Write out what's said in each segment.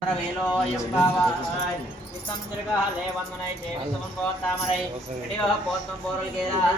Raveloyam Bava, Isam Sirga, Levanai, Jameson Tamarai, Video Postum Boral Gera,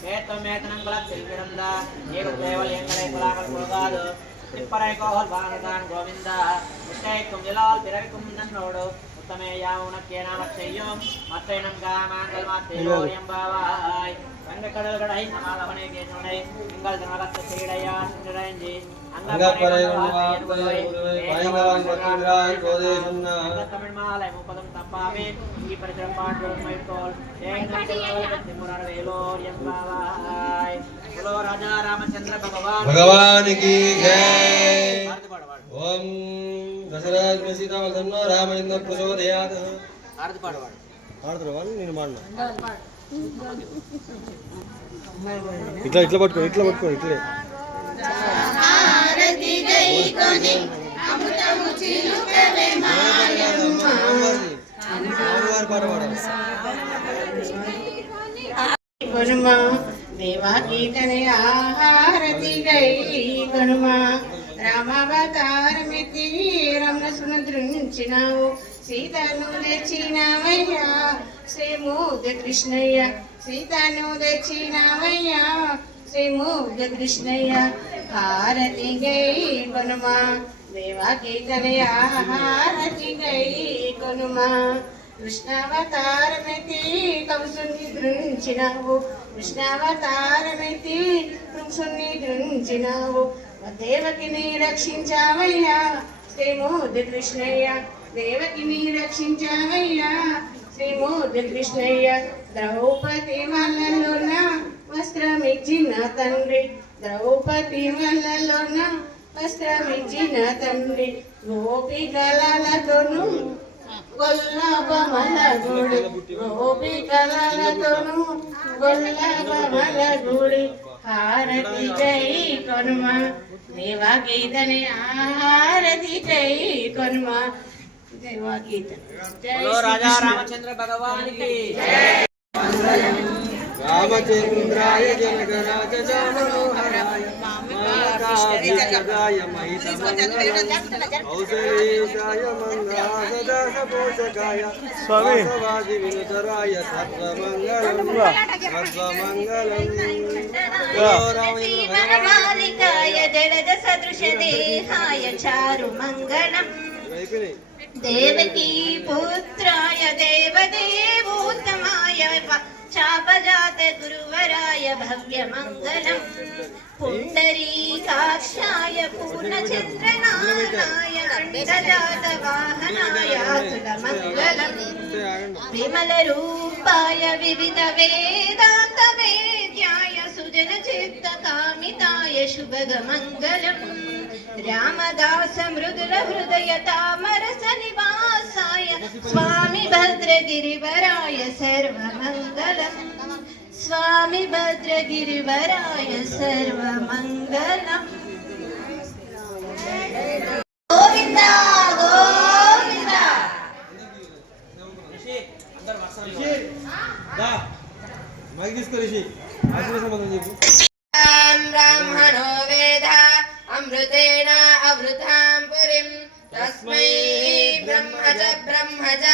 Keto Metanangla, Silveranda, Yellow Level Yangai Pulagado, Tiparaiko, Banagan, Govinda, Mistake Kumila, Pirakum Nanodo, Utamaya, Unakena, Sayum, Matanam Gama, Matilium Bava, Vandakadal Gadai, Malavane, Ingal Naga Sidaya, Rangi. Angga Parayana, Baingavan Patindra, Kodeshana, Tamilmalai, Mupadam Tapame, Iperjampan, my call, Timura Velo, Yambava, Raja Ramachandra Bhagavan ki jai. Om Dasaraj Masita Vasanna Ramananda Prachodayat. Ardhavan Nirmana. Itla patko. హారతి గైకొని అమృతము చిలుకవే మాయమ్మ కొనుమ దేవాకి తనయ హారతి గైకొనుమ రామావతారమెత్తి రమణసును దృంచినావు సీతను తెచ్చినావయ్యా శ్రీమూర్ధ కృష్ణయ్య సీతను తెచ్చినావయ్యా శ్రీమూర్ధ కృష్ణయ్య హారతి గై కొనుమా దేవాకి తనయ హారతి గై కొనుమా కృష్ణావతారమెత్తి కంసుని దృంచినావు కృష్ణావతారమెత్తి కంసుని దృంచినావు దేవకిని రక్షించావయ్యా శ్రీమూర్ధ కృష్ణయ్య దేవకిని రక్షించావయ్యా శ్రీమూర్ధ కృష్ణయ్య ద్రౌపది వల్లలోన వస్త్రమిచ్చిన తండ్రి ద్రౌపది వల్లలోన వస్త్రమిచ్చిన తండ్రి గోపికలతోను గొల్లబమల గుడి గోపికలతోను గొల్లబమల గుడి హారతి గై కొనుమ దేవాగీతని హారతి గై కొనుమ దేవాగీత రాజా రామచంద్ర భగవాన్ కి రామచంద్రాయ జనకరాజ మనోహరాయ మాతాయ ఔషధేశాయ మంగళాసదాస పోషకాయ స్వామి వినుతరాయ సర్వమంగళం జడద సదృశ దేహాయ చారు మంగళం దేవకీ పుత్రాయ దేవదేవోత్తమాయ చాపజాత గురువరాయ భవ్యమంగళం పుండరీకాక్షాయ పూర్ణచంద్రనాథాయ అండజాత వాహనాయ అతులమంగళం విమలరూపాయ వివిధ వేదాంత వేద్యాయ సుజన చిత్త కామితాయ శుభగమంగళం రామదాస మృదుల హృదయ తామరస నివాసాయ స్వామి భద్రగిరివరాయ సర్వమంగళం స్వామి భద్రగిరివరాయ సర్వమంగళం గోవింద గోవింద బ్రాహ్మణో వేద అమృతేన అవృతాం పురిం తస్మై బ్రహ్మజ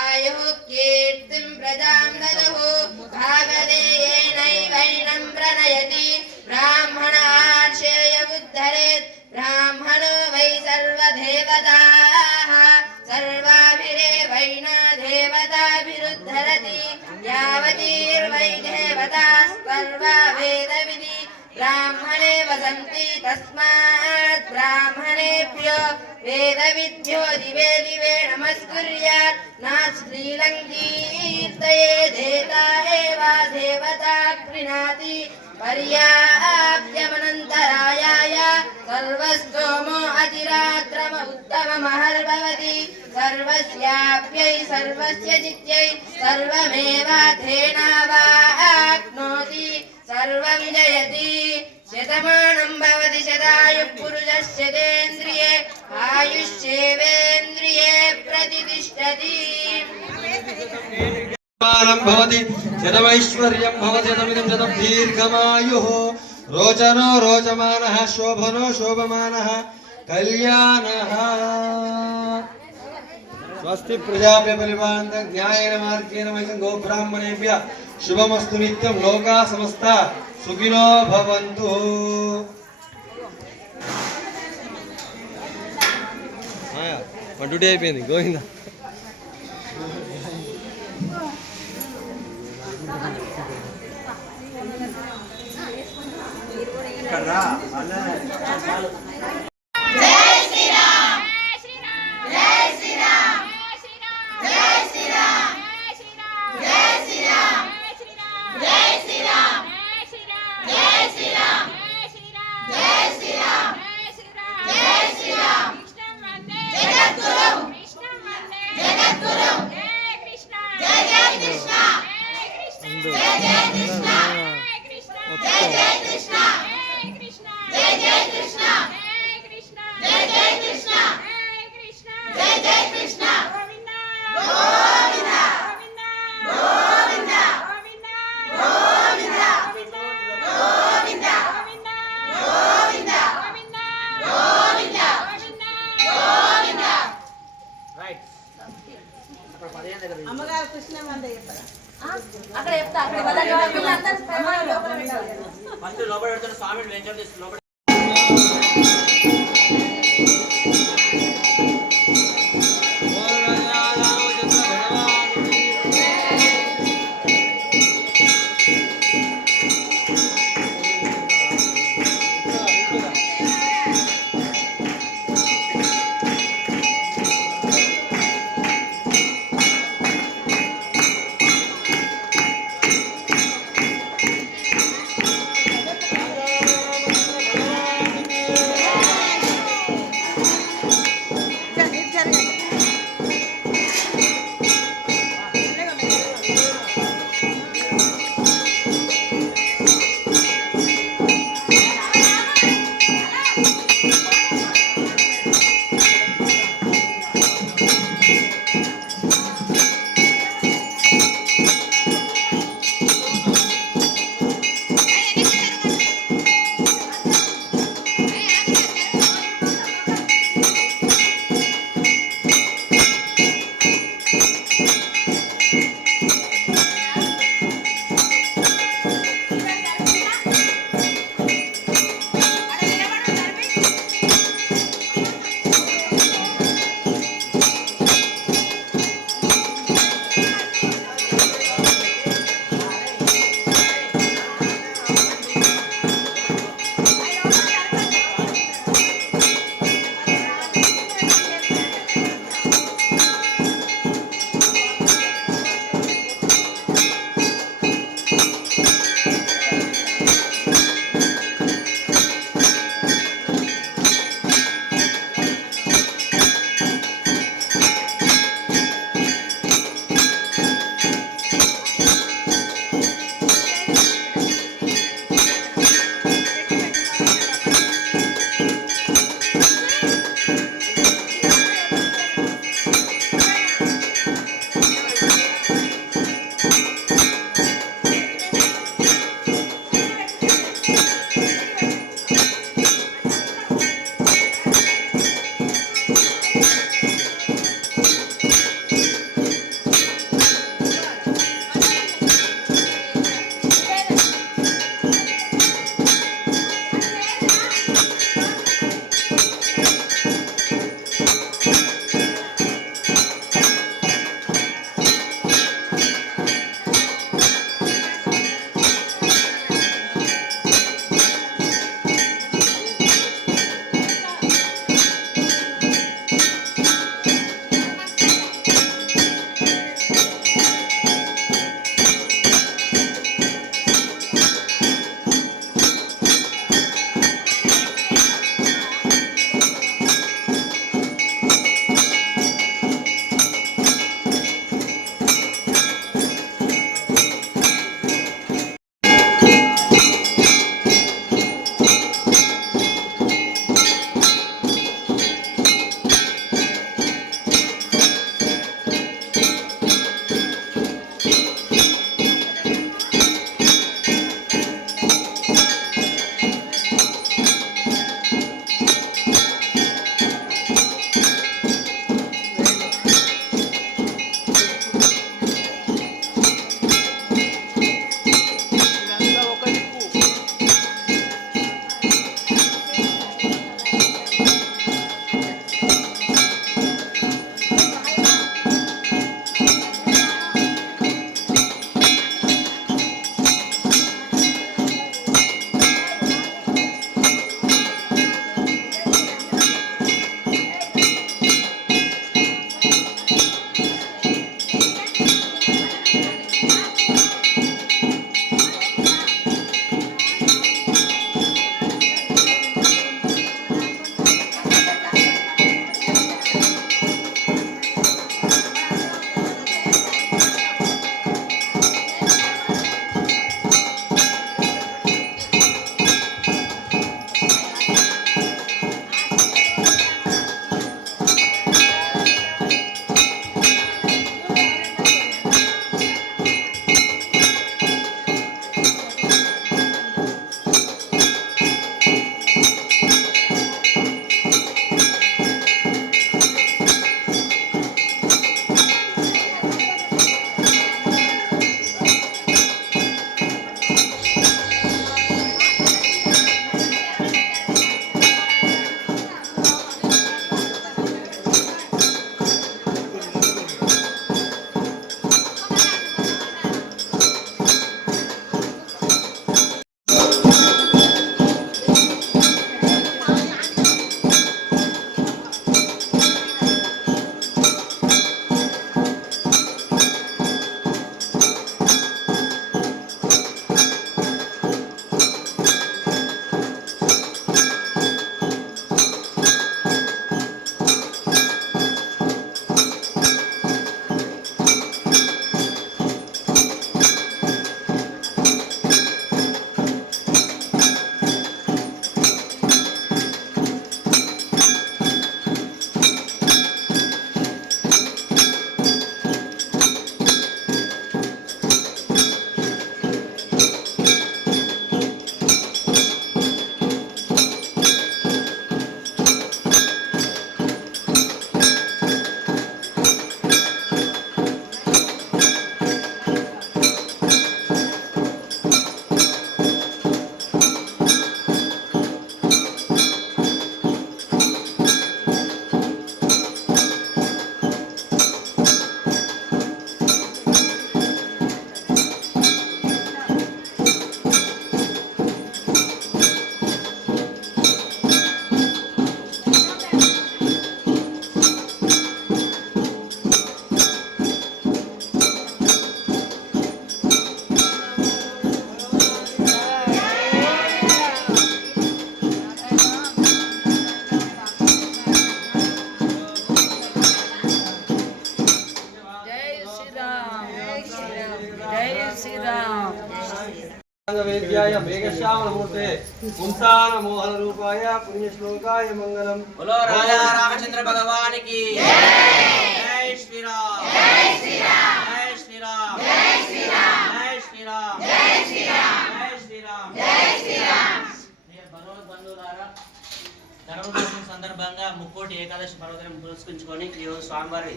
ఆయుః కీర్తిం ప్రజాం దదహు భాగదేయేనైవైనం ప్రణయతి బ్రాహ్మణార్షేయ ఉద్ధరేత్ బ్రాహ్మణో వై సర్వదేవతాః సర్వాభిరేవైనా దేవతాభిరుద్ధరతి యావతీర్వై దేవతాః సర్వా వేదవిధి బ్రాహ్మణే వసంతి తస్మాత్ బ్రాహ్మణేభ్యో వేదవిద్యో దివే దివే నమస్కుర్యాత్ నా శ్రీలంకీర్తయే దేతా ఏవా దేవతా ప్రీణాతి పర్యాప్యమనంతరాయాయ సర్వస్తోమో అతిరాత్రమ ఉత్తమమహర్భవతి సర్వస్యాప్యై సర్వస్య జిత్యై సర్వమేవాధేనావాప్నోతి సర్వం జయతి శతమానం భవతి శతాయుః పురుషస్యేంద్రియే ఆయుష్యేవేంద్రియే ప్రతిష్ఠతి భవతి శతమైశ్వర్యం భవతి శతమిదం శతం దీర్ఘమాయుః रोचनो रोचमानः शोभनो शोभमानः कल्याणः। స్వస్తి ప్రజాభ్య పరిపాలన న్యాయేన మార్గేణ మహిళ గోబ్రాహ్మణేభ్య శుభమస్తు నిత్యం లోకా సమస్త సుఖినో భవంతు. డ్యూటీ అయిపోయింది గోవింద. అమ్మగారు కృష్ణ మంద అక్కడ చెప్తా అక్కడ ఫస్ట్ లోపల పెడుతున్న స్వామిని వెంచర్ చేసి లోపల శ్రీ वेद्याय मेघश्यामलमूर्ते पुंसान मोहन रूपाय पुण्यश्लोकाय मंगलम। बोलो राजा रामचंद्र भगवान की जय श्री राम जय श्री राम जय श्री राम जय श्री राम जय श्री राम जय श्री राम जय श्री राम जय श्री राम। భగవద్ బంధువులారా, ధనుర్మాసం సందర్భంగా ముక్కోటి ఏకాదశి పర్వదినం పురస్కరించుకొని ఈరోజు స్వామివారి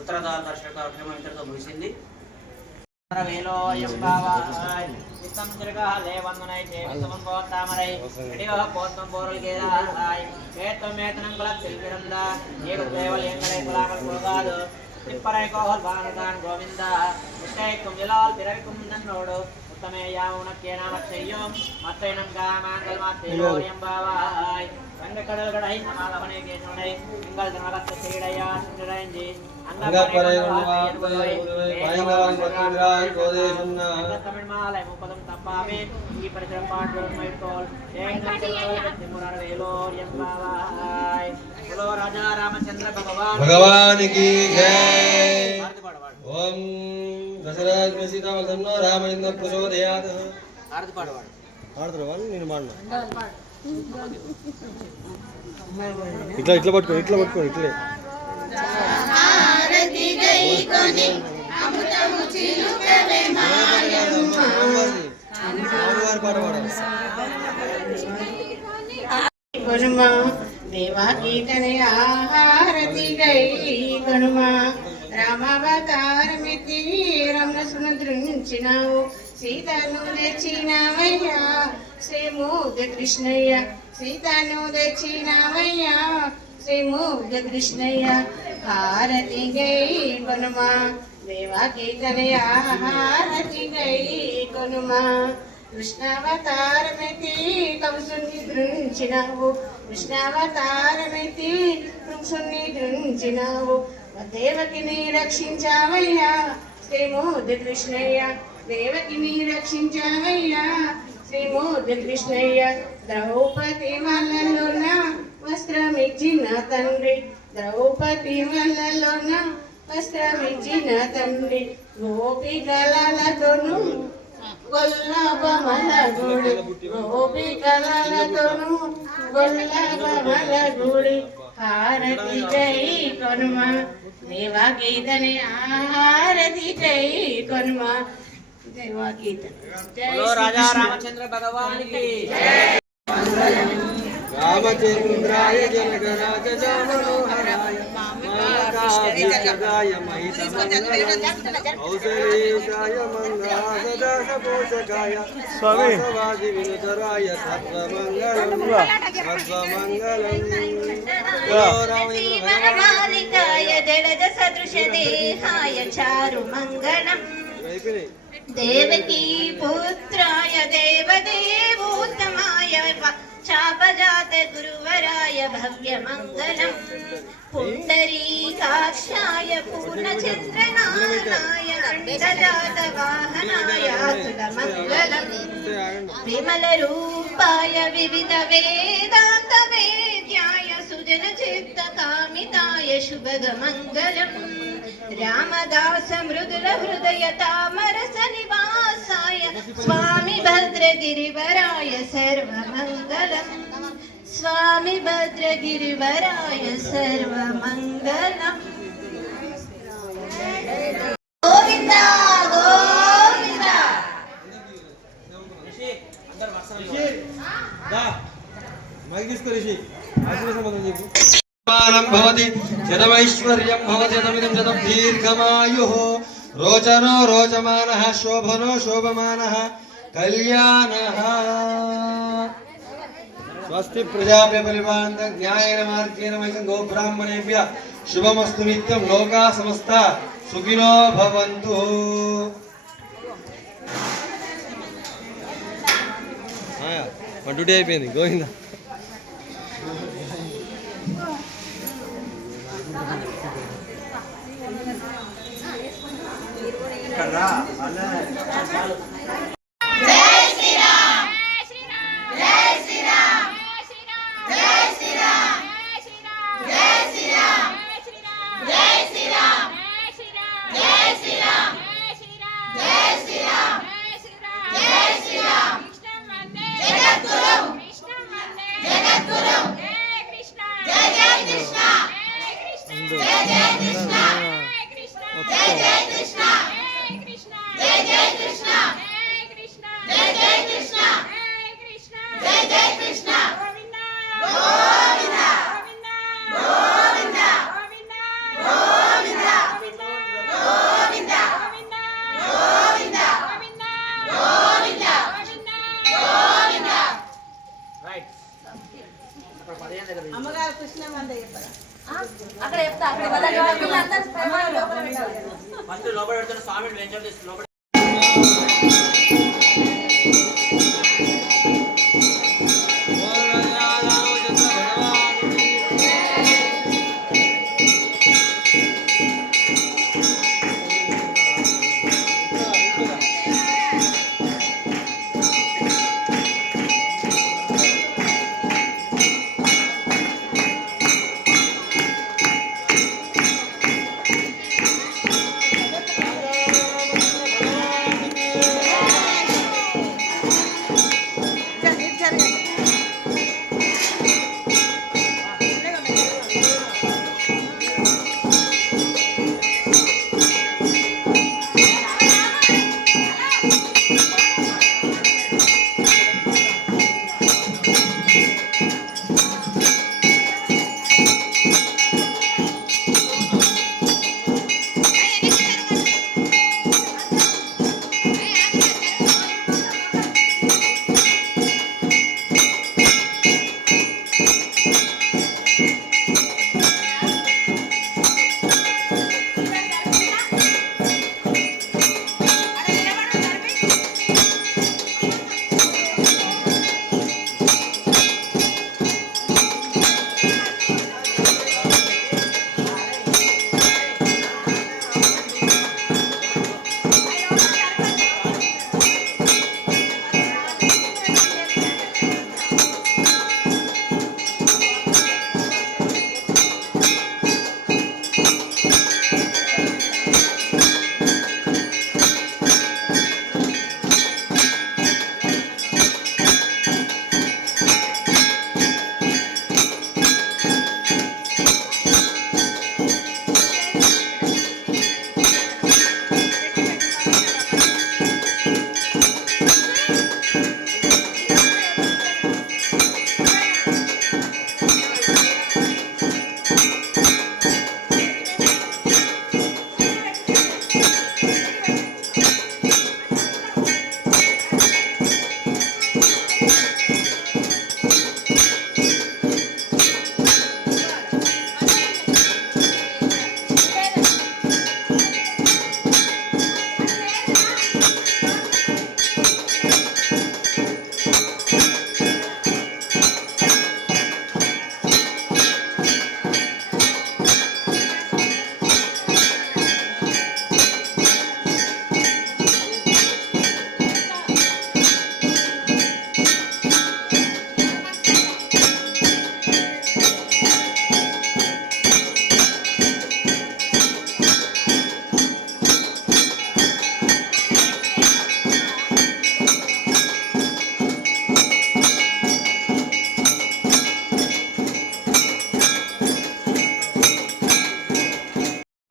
ఉత్తరద్వార దర్శన కార్యక్రమం ఇంతటితో ముగిసింది. भगवान की जय। ओम दशरथ में सीता वदन्नो रामचंद्र प्रचोदयात्। इट्ला इट्ला पట్టుకో ఇట్లే కొనుమా దేవాకి తనయా హారతి గై కొనుమా రామావతారమితి రమణసును దృంచినావు సీతను తెచ్చినావయ్యా శ్రీమూగ కృష్ణయ్య సీతను తెచ్చినావయ్యా శ్రీమూగ కృష్ణయ్య హారతి గై కొనుమా దేవాకి తనయా హారతి గై కొనుమా కృష్ణావతారమితి కంసుని దృంచినావు కృష్ణావతారమితి కంసుని దృంచినావు దేవకిని రక్షించావయ్యా శ్రీమూర్తి కృష్ణయ్య దేవకిని రక్షించావయ్యా శ్రీమూర్తి కృష్ణయ్య ద్రౌపది వల్లలోన వస్త్రమిచ్చిన తండ్రి ద్రౌపది వల్లలోన వస్త్రమిచ్చిన తండ్రి గోపికలతోను గొల్లబమలగుడి గోపికలతోను గొల్లబమలగుడి హారతి జై కొనుమ దేవాగీతని హారతి జై కొనుమ దేవాగీత రాజా రామచంద్ర భగవాన్ కి రామచంద్రాయ జనకరాజ మనోహరాయ మాతాయ ఔషధేశాయ మంగళాసదాసపోషకాయ స్వామి వినుతరాయ సర్వమంగళం సర్వమంగళం రామలింగాయ జలజ సదృశ దేహాయ చారు మంగళం దేవకీ పుత్రాయ దేవదేవోత్తమాయ చాపజాత గురువరాయ భవ్యమంగళం పుండరీకాక్షాయ పూర్ణచంద్రనాథాయ అండజాత వాహనాయ అతులమంగళం విమల రూపాయ వివిధ వేదాంత వేద్యాయ సుజన చిత్త కామితాయ శుభగమంగళం రామదాస మృదుల హృదయ తామరస నివాసాయ స్వామి భద్రగిరివరాయ సర్వమంగళం స్వామి భద్రగిరివరాయ సర్వమంగళం గోవింద గోవింద భవతి శతమైశ్వర్యం భవతి శతమిదం శతం దీర్ఘమాయుః రోచనో రోచమానః శోభనో శోభమానః కళ్యాణః స్వస్తి ప్రజాభ్య పరిపాలయంత న్యాయేన మార్గేణ మహిళ గోబ్రాహ్మణేభ్యः శుభమస్తు నిత్యం లోకా సమస్తా సుఖినో భవంతు. మన డ్యూటీ అయిపోయింది గోవింద. జై శ్రీరామ్ రైట్ అక్కడ 15 దగ్గర అమ్మగారు కృష్ణ మంద చెప్పరా అక్కడ చెప్తా అక్కడ వాళ్ళందరూ లోపల పెట్టాలి ఫస్ట్ లోపల పెడుతున్న స్వామిని వెంచర్ చేసి లోపల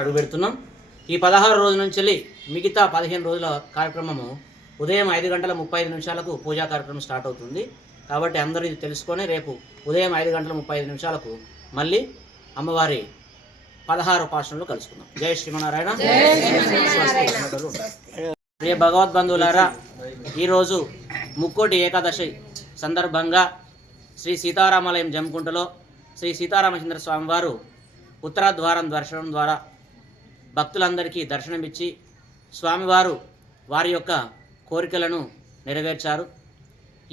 అడుగు పెడుతున్నాం. ఈ 16 రోజుల నుంచి మిగతా 15 రోజుల కార్యక్రమము ఉదయం 5:35 పూజా కార్యక్రమం స్టార్ట్ అవుతుంది. కాబట్టి అందరూ ఇది తెలుసుకొని రేపు ఉదయం 5:35 మళ్ళీ అమ్మవారి 16 ఉపాసనలో కలుసుకుందాం. జై శ్రీమన్నారాయణ. ప్రియ భగవద్బంధువులారా, ఈరోజు ముక్కోటి ఏకాదశి సందర్భంగా శ్రీ సీతారామాలయం జమ్కుంటలో శ్రీ సీతారామచంద్ర స్వామివారు ఉత్తరద్వారం దర్శనం ద్వారా భక్తులందరికీ దర్శనమిచ్చి స్వామివారు వారి యొక్క కోరికలను నెరవేర్చారు.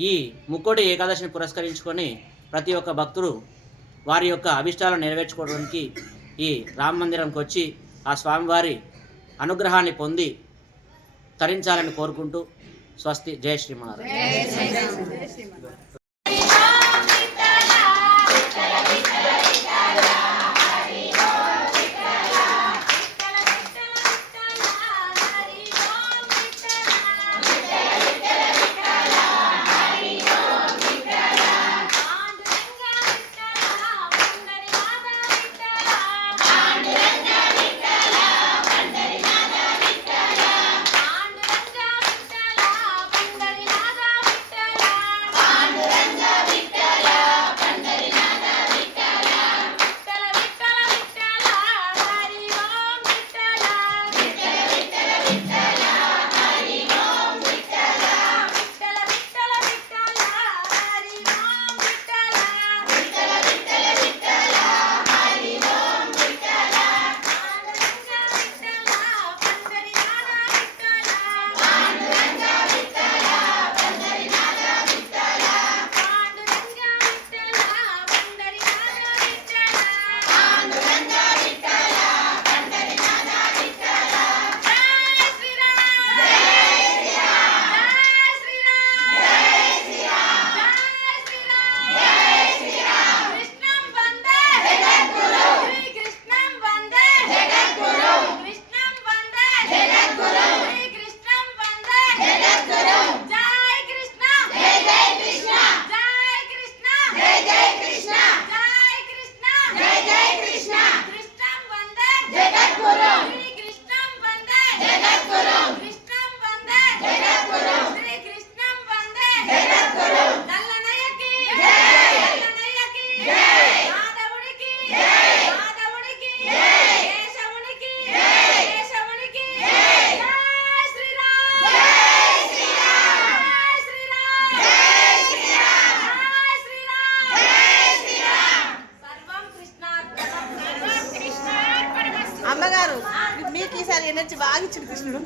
ఈ ముక్కోటి ఏకాదశిని పురస్కరించుకొని ప్రతి ఒక్క భక్తుడు వారి యొక్క అభిష్టాలను నెరవేర్చుకోవడానికి ఈ రామ మందిరంకి వచ్చి ఆ స్వామివారి అనుగ్రహాన్ని పొంది తరించాలని కోరుకుంటూ స్వస్తి. జై శ్రీమన్నారాయణ. అమ్మగారు మీకు ఈసారి ఎనర్జీ బాగా ఇచ్చింది కృష్ణుడు